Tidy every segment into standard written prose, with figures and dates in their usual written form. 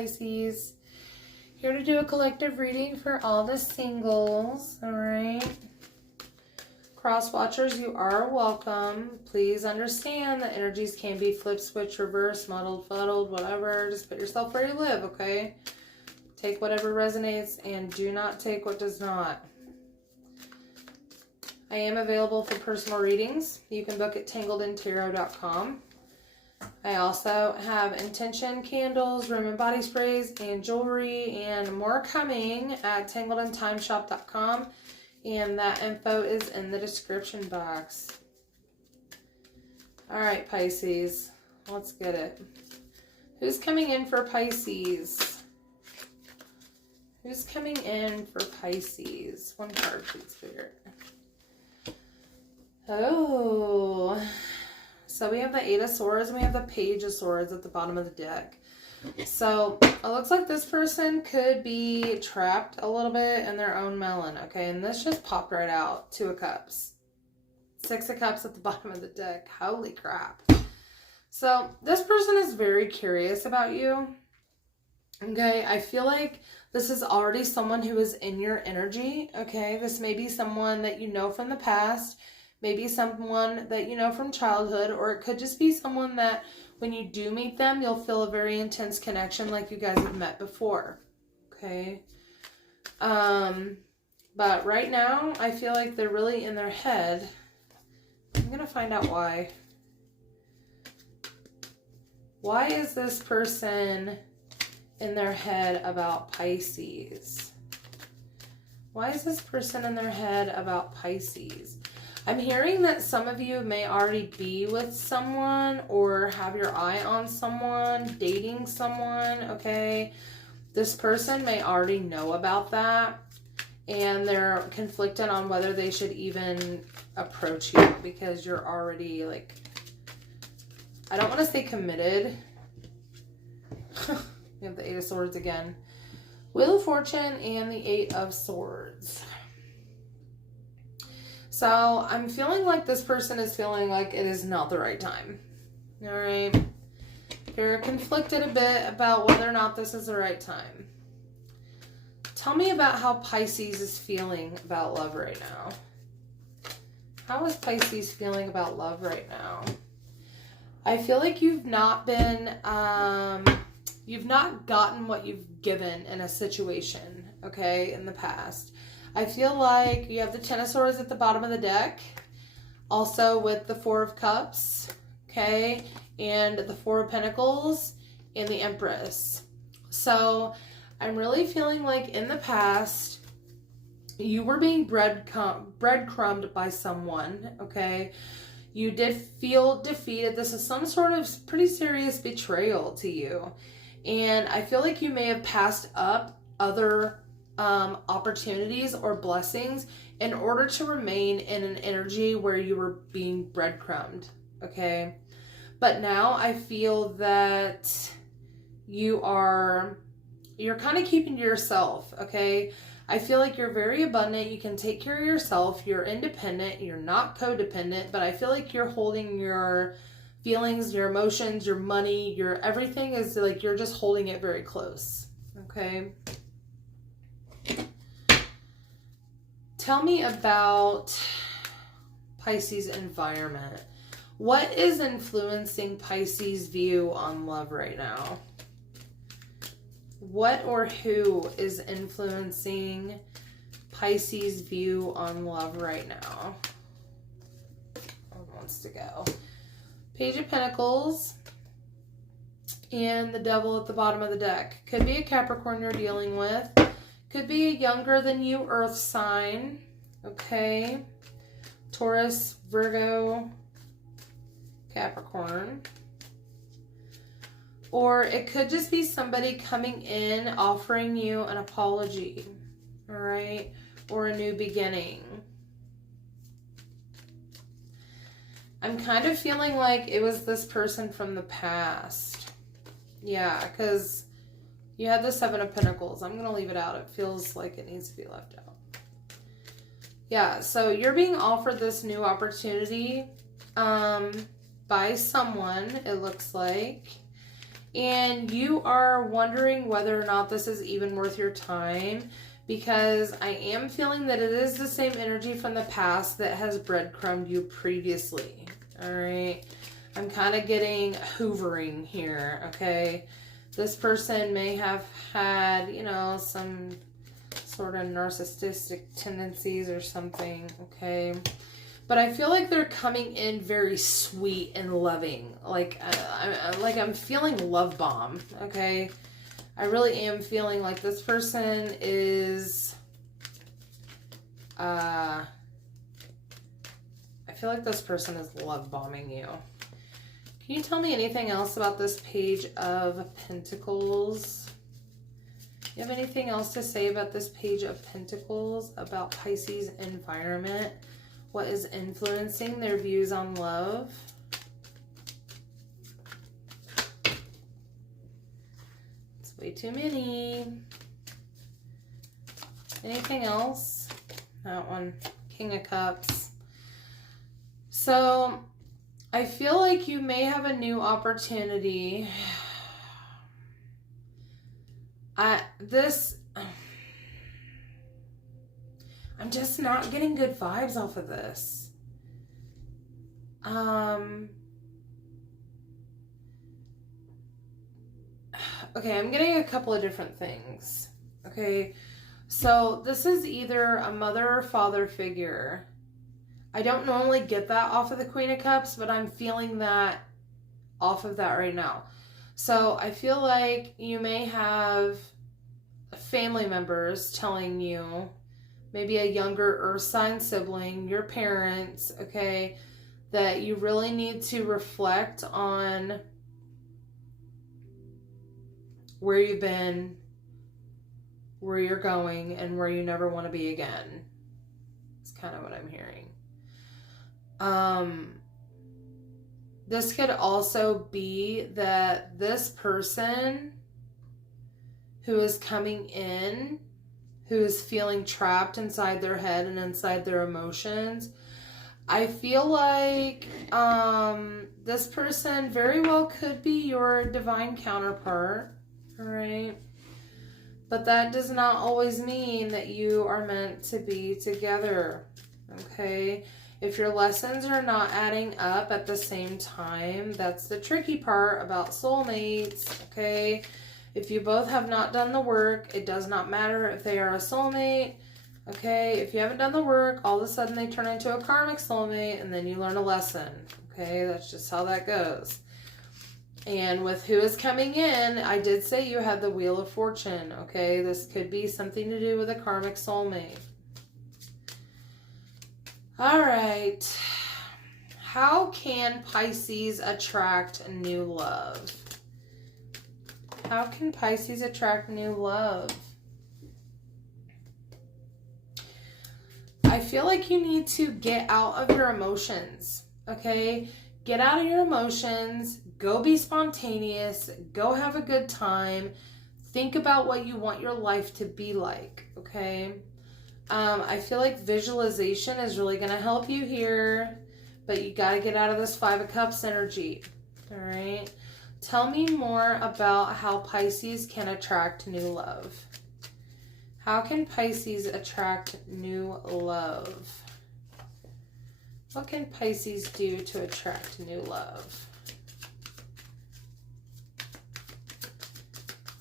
Pisces. Here to do a collective reading for all the singles, all right? Cross watchers, you are welcome. Please understand that energies can be flip, switch, reverse, muddled, fuddled, whatever. Just put yourself where you live, okay? Take whatever resonates and do not take what does not. I am available for personal readings. You can book at tangledintarot.com. I also have intention candles, room and body sprays, and jewelry, and more coming at tangledintimeshop.com. And that info is in the description box. All right, Pisces, let's get it. Who's coming in for Pisces? Who's coming in for Pisces? One card, please, Spirit. Oh, so we have the Eight of Swords and we have the Page of Swords at the bottom of the deck. So it looks like this person could be trapped a little bit in their own melon, okay? And this just popped right out. Two of Cups. Six of Cups at the bottom of the deck. Holy crap. So this person is very curious about you, okay? I feel like this is already someone who is in your energy, okay? This may be someone that you know from the past, maybe someone that you know from childhood, or it could just be someone that when you do meet them, you'll feel a very intense connection like you guys have met before, okay? But right now, I feel like they're really in their head. I'm going to find out why. Why is this person in their head about Pisces? Why is this person in their head about Pisces? I'm hearing that some of you may already be with someone or have your eye on someone, dating someone, okay? This person may already know about that, and they're conflicted on whether they should even approach you because you're already, like, I don't want to say committed. We have the Eight of Swords again. Wheel of Fortune and the Eight of Swords. So I'm feeling like this person is feeling like it is not the right time. All right. You're conflicted a bit about whether or not this is the right time. Tell me about how Pisces is feeling about love right now. How is Pisces feeling about love right now? I feel like you've not been, you've not gotten what you've given in a situation, okay, in the past. I feel like you have the Ten of Swords at the bottom of the deck, also with the Four of Cups, okay, and the Four of Pentacles and the Empress. So I'm really feeling like in the past, you were being breadcrumbed by someone, okay? You did feel defeated. This is some sort of pretty serious betrayal to you. And I feel like you may have passed up other opportunities or blessings in order to remain in an energy where you were being breadcrumbed, okay? But now I feel that you're kind of keeping to yourself, okay? I feel like you're very abundant. You can take care of yourself. You're independent. You're not codependent, but I feel like you're holding your feelings, your emotions, your money, your everything is like you're just holding it very close, okay? Tell me about Pisces environment. What is influencing Pisces' view on love right now? What or who is influencing Pisces' view on love right now? Who wants to go? Page of Pentacles and the Devil at the bottom of the deck. Could be a Capricorn you're dealing with. Could be a younger than you earth sign, okay? Taurus, Virgo, Capricorn. Or it could just be somebody coming in offering you an apology, all right? Or a new beginning. I'm kind of feeling like it was this person from the past. Yeah, because you had the Seven of Pentacles. I'm going to leave it out. It feels like it needs to be left out. Yeah, so you're being offered this new opportunity by someone, it looks like. And you are wondering whether or not this is even worth your time, because I am feeling that it is the same energy from the past that has breadcrumbed you previously. All right. I'm kind of getting hoovering here. Okay. This person may have had, you know, some sort of narcissistic tendencies or something. Okay. But I feel like they're coming in very sweet and loving. Like I'm feeling love bomb, okay? I really am feeling like this person is... I feel like this person is love bombing you. Can you tell me anything else about this Page of Pentacles? You have anything else to say about this Page of Pentacles, about Pisces' environment? What is influencing their views on love? It's way too many. Anything else? That one. King of Cups. So, I feel like you may have a new opportunity. I'm just not getting good vibes off of this. Okay, I'm getting a couple of different things. Okay, so this is either a mother or father figure. I don't normally get that off of the Queen of Cups, but I'm feeling that off of that right now. So I feel like you may have family members telling you, maybe a younger earth sign sibling, your parents, okay, that you really need to reflect on where you've been, where you're going, and where you never want to be again. It's kind of what I'm hearing. This could also be that this person who is coming in, who is feeling trapped inside their head and inside their emotions, I feel like this person very well could be your divine counterpart, all right? But that does not always mean that you are meant to be together, okay? If your lessons are not adding up at the same time, that's the tricky part about soulmates, okay? If you both have not done the work, it does not matter if they are a soulmate, okay? If you haven't done the work, all of a sudden they turn into a karmic soulmate, and then you learn a lesson, okay? That's just how that goes. And with who is coming in, I did say you had the Wheel of Fortune, okay? This could be something to do with a karmic soulmate. All right. How can Pisces attract new love? How can Pisces attract new love? I feel like you need to get out of your emotions, okay? Get out of your emotions. Go be spontaneous. Go have a good time. Think about what you want your life to be like, okay? I feel like visualization is really going to help you here, but you got to get out of this Five of Cups energy, all right? Tell me more about how Pisces can attract new love. How can Pisces attract new love? What can Pisces do to attract new love?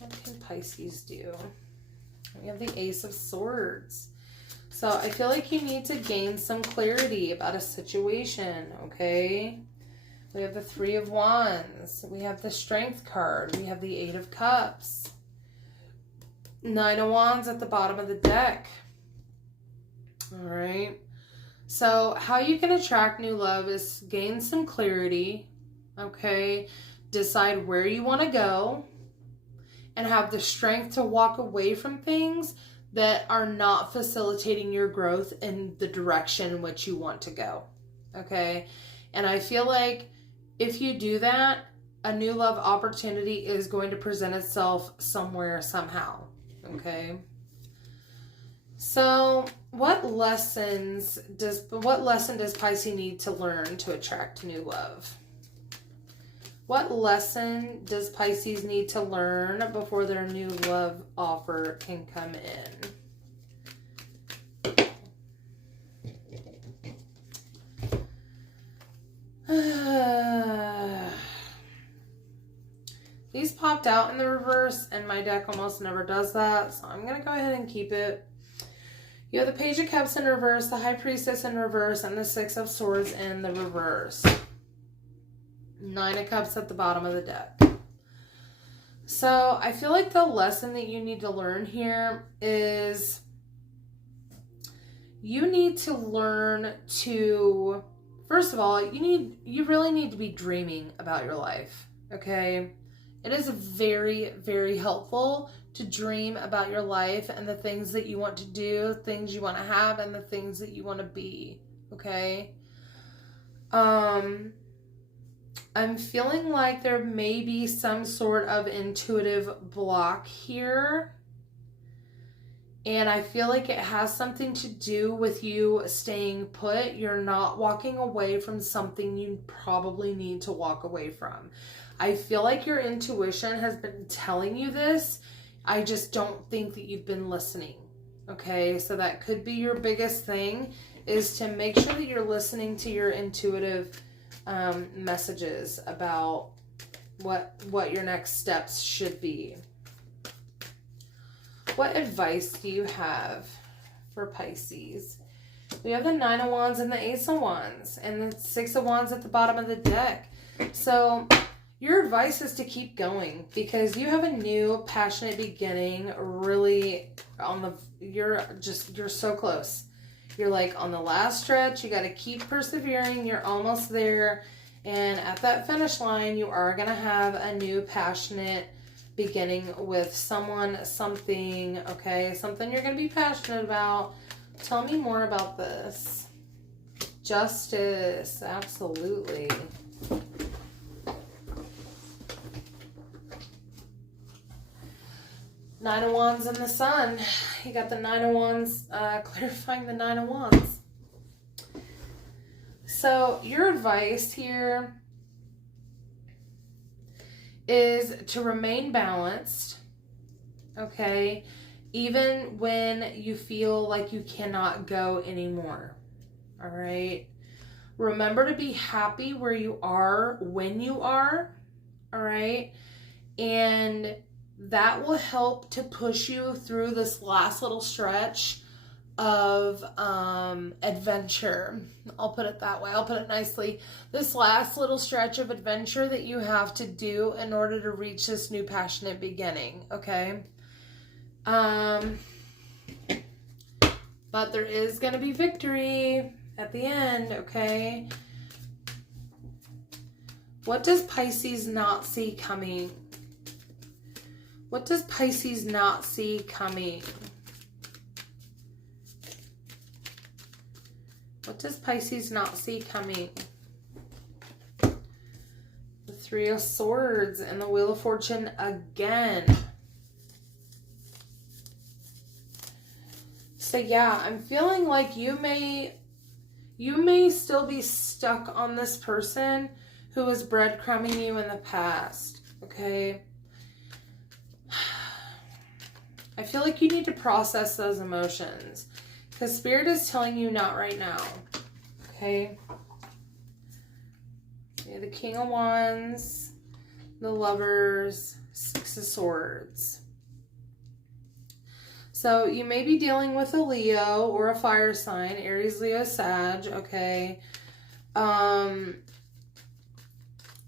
What can Pisces do? We have the Ace of Swords. So I feel like you need to gain some clarity about a situation, okay? We have the Three of Wands. We have the Strength card. We have the Eight of Cups. Nine of Wands at the bottom of the deck. All right. So how you can attract new love is gain some clarity, okay? Decide where you want to go and have the strength to walk away from things that are not facilitating your growth in the direction in which you want to go, okay? And I feel like if you do that, a new love opportunity is going to present itself somewhere, somehow, okay? So what lesson does Pisces need to learn to attract new love? What lesson does Pisces need to learn before their new love offer can come in? These popped out in the reverse, and my deck almost never does that, so I'm going to go ahead and keep it. You have the Page of Cups in reverse, the High Priestess in reverse, and the Six of Swords in the reverse. 9 of Cups at the bottom of the deck. So I feel like the lesson that you need to learn here is you need to learn to, first of all, you really need to be dreaming about your life, okay? It is very, very helpful to dream about your life and the things that you want to do, things you want to have, and the things that you want to be, okay? I'm feeling like there may be some sort of intuitive block here. And I feel like it has something to do with you staying put. You're not walking away from something you probably need to walk away from. I feel like your intuition has been telling you this. I just don't think that you've been listening. Okay, so that could be your biggest thing, is to make sure that you're listening to your intuitive messages about what your next steps should be. What advice do you have for Pisces? We have the 9 of Wands and the Ace of Wands and the 6 of Wands at the bottom of the deck. So your advice is to keep going, because you have a new passionate beginning really you're so close. You're like on the last stretch. You got to keep persevering. You're almost there. And at that finish line, you are going to have a new passionate beginning with someone, something, okay? Something you're going to be passionate about. Tell me more about this. Justice, absolutely. Nine of Wands and the Sun. You got the 9 of Wands, clarifying the 9 of Wands. So your advice here is to remain balanced, okay? Even when you feel like you cannot go anymore, all right? Remember to be happy where you are when you are, all right? And that will help to push you through this last little stretch of adventure. I'll put it that way. I'll put it nicely. This last little stretch of adventure that you have to do in order to reach this new passionate beginning, okay? But there is going to be victory at the end, okay? What does Pisces not see coming? What does Pisces not see coming? What does Pisces not see coming? The 3 of Swords and the Wheel of Fortune again. So yeah, I'm feeling like you may still be stuck on this person who was breadcrumbing you in the past, okay? I feel like you need to process those emotions, because Spirit is telling you not right now, okay? Okay, the King of Wands, the Lovers, 6 of Swords. So you may be dealing with a Leo or a fire sign, Aries, Leo, Sag, okay?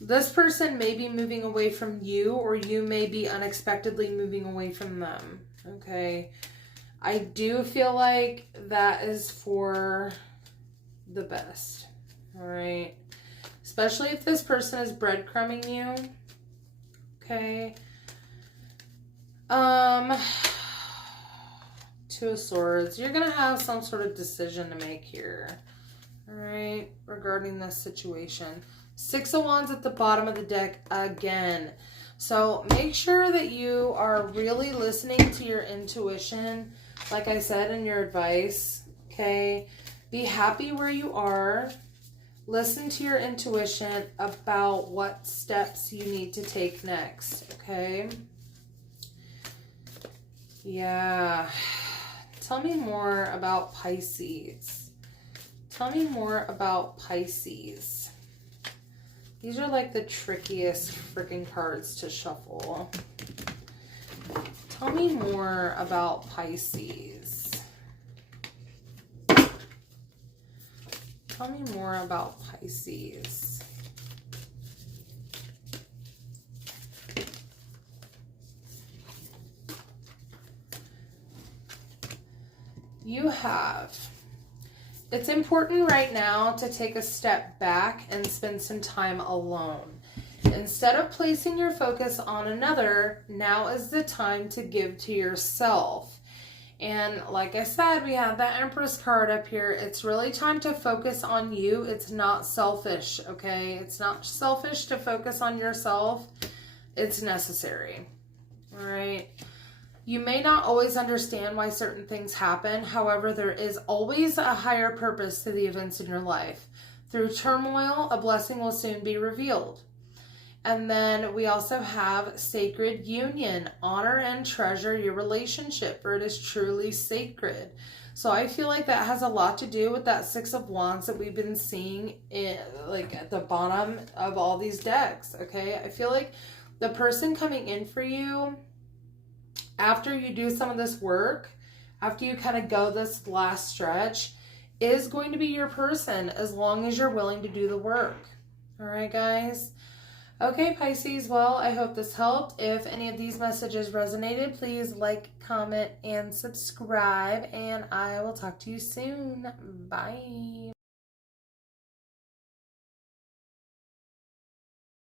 This person may be moving away from you, or you may be unexpectedly moving away from them, okay? I do feel like that is for the best, all right? Especially if this person is breadcrumbing you, okay? 2 of Swords. You're going to have some sort of decision to make here, all right, regarding this situation. 6 of Wands at the bottom of the deck again. So make sure that you are really listening to your intuition, like I said in your advice, okay? Be happy where you are. Listen to your intuition about what steps you need to take next, okay? Yeah. Tell me more about Pisces. Tell me more about Pisces. These are like the trickiest freaking cards to shuffle. Tell me more about Pisces. Tell me more about Pisces. You have, it's important right now to take a step back and spend some time alone. Instead of placing your focus on another, now is the time to give to yourself. And like I said, we have that Empress card up here. It's really time to focus on you. It's not selfish, okay? It's not selfish to focus on yourself. It's necessary, all right? You may not always understand why certain things happen. However, there is always a higher purpose to the events in your life. Through turmoil, a blessing will soon be revealed. And then we also have sacred union. Honor and treasure your relationship, for it is truly sacred. So I feel like that has a lot to do with that Six of Wands that we've been seeing like at the bottom of all these decks, okay? I feel like the person coming in for you, after you do some of this work, after you kind of go this last stretch, is going to be your person as long as you're willing to do the work. All right, guys? Okay, Pisces, well, I hope this helped. If any of these messages resonated, please like, comment, and subscribe, and I will talk to you soon. Bye.